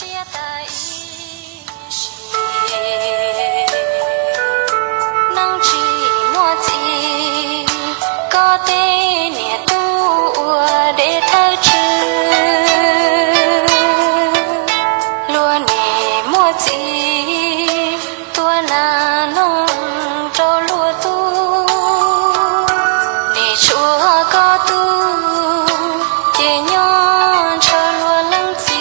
năng chỉ mua gì có thể nhẹ tu để thơ chữ luôn nhẹ mua gì tua na nông trâu lúa tu nhẹ chúa có tu để nhon cho lúa lăng gì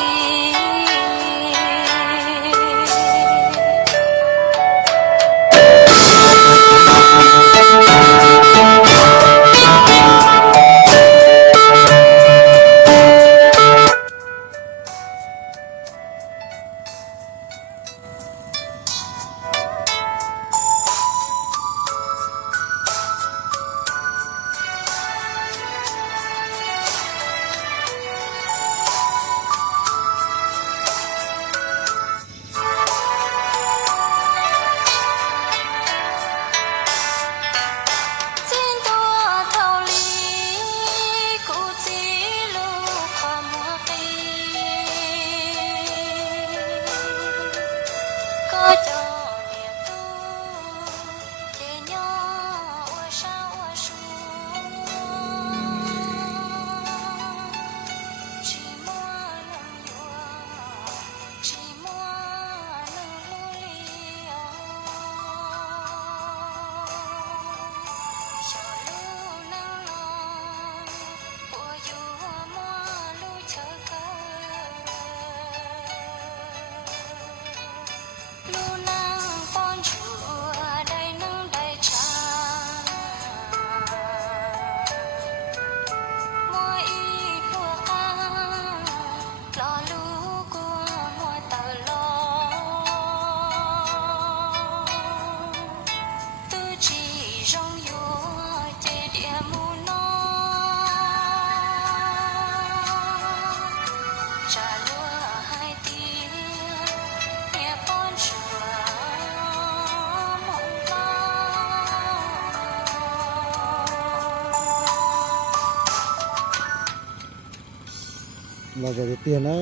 là về tiền á,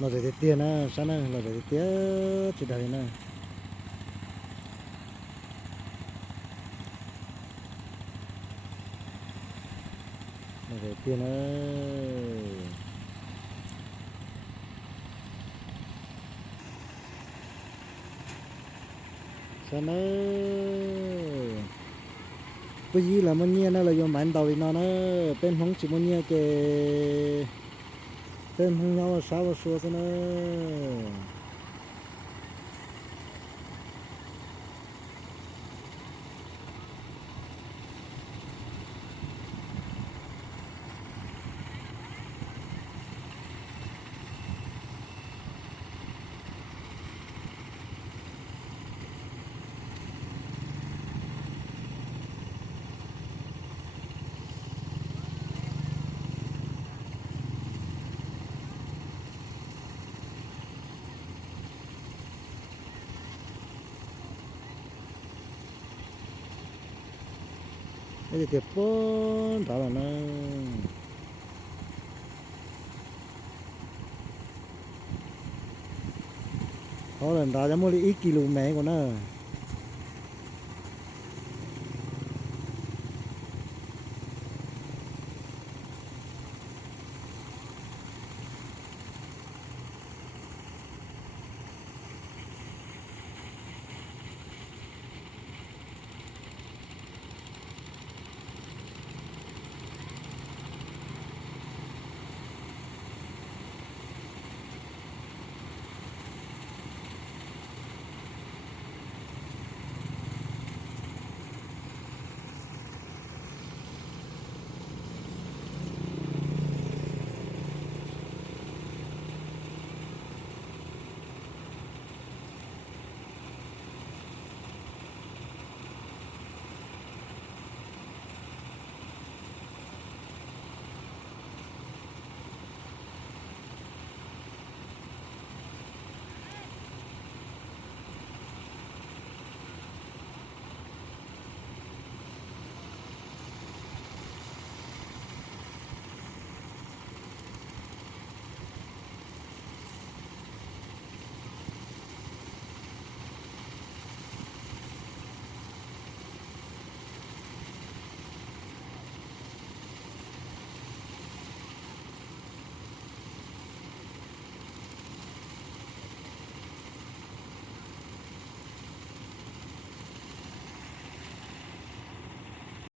là về tiền á, sao này là về tiền chỉ đây nè, là về tiền á, sao này cái gì là mình nghe nó là dùng bản tàu thì nó bên không chỉ mình nghe cái bên không nhau sao mà xua cho nó cái gì bốn đó là nó có lần đó giống như ít kilo mẹ của nó